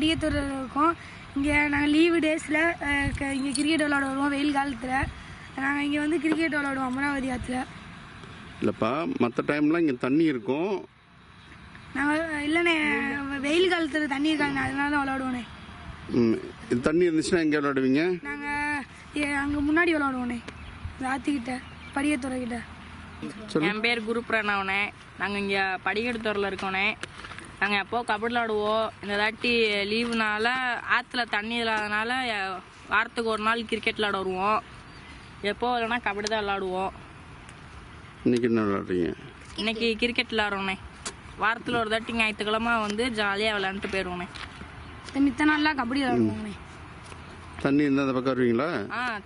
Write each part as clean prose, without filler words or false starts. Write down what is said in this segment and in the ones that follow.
படியத்தூரில் இருக்கோம். இங்கே நாங்கள் லீவு டேஸில் இங்கே கிரிக்கெட் விளாட வருவோம். வெயில் காலத்தில் நாங்கள் இங்கே வந்து கிரிக்கெட் விளாடுவோம் அமராவதி ஆற்றுல. இல்லைப்பா, மற்ற டைம்லாம் இங்கே தண்ணி இருக்கும். நாங்கள் இல்லைண்ணே, வெயில் காலத்தில் தண்ணி இருக்காங்கண்ணே, அதனால தான் விளாடுவோண்ணே. இது தண்ணி இருந்துச்சுன்னா எங்கே விளாடுவீங்க? நாங்கள் அங்கே முன்னாடி விளாடுவோண்ணே, இந்த ஆற்றுக்கிட்ட படியத்தூர்கிட்ட. என் பேர் குரு பிரணவனே. நாங்கள் இங்கே படிக்கட்டுத்தூரில் இருக்கோண்ணே. நாங்கள் எப்போ கபடி விளாடுவோம். இந்த தாட்டி லீவுனால ஆற்றுல தண்ணி இல்லாதனால வாரத்துக்கு ஒரு நாள் கிரிக்கெட் விளாட வருவோம். எப்போ இல்லைன்னா கபடி தான் விளாடுவோம். இன்னைக்கு என்ன விளாடுறீங்க? இன்னைக்கு கிரிக்கெட் விளாட்றோண்ணே. வாரத்தில் ஒரு தாட்டி ஞாயிற்றுக்கிழமை வந்து ஜாலியாக விளாண்டுட்டு போயிடுவோண்ணே. மித்த நாள்லாம் கபடி விளாடுவோண்ணே. தண்ணி இருந்தால் அந்த பக்கம் வருவீங்களா?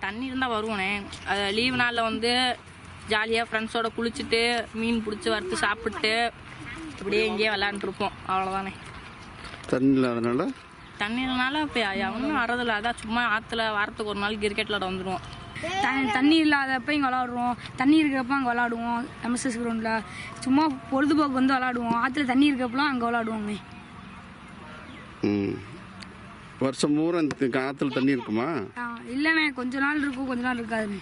தண்ணி இருந்தால் வருவோண்ணே. அது லீவு நாளில் வந்து ஜாலியாக ஃப்ரெண்ட்ஸோட குளிச்சுட்டு மீன் பிடிச்சி வறுத்து சாப்பிட்டு இப்படியே இங்கேயே விளாண்டுருப்போம். அவ்வளோதானே. தண்ணி இல்லாதனால இப்போ ஒன்றும் வரதில்லை. அதான் சும்மா ஆற்றுல வாரத்துக்கு ஒரு நாள் கிரிக்கெட் விளாட வந்துடுவோம். தண்ணி இல்லாதப்ப இங்கே விளாடுவோம், தண்ணி இருக்கிறப்ப அங்கே விளாடுவோம். எம்எஸ்எஸ் கிரவுண்டில் சும்மா பொழுதுபோக்கு வந்து விளாடுவோம். ஆற்றுல தண்ணி இருக்கிறப்பெல்லாம் அங்கே விளாடுவோமே. வருஷம் பூரா ஆற்றுல தண்ணி இருக்குமா? இல்லைண்ணே, கொஞ்ச நாள் இருக்கும், கொஞ்ச நாள் இருக்காதுண்ணே.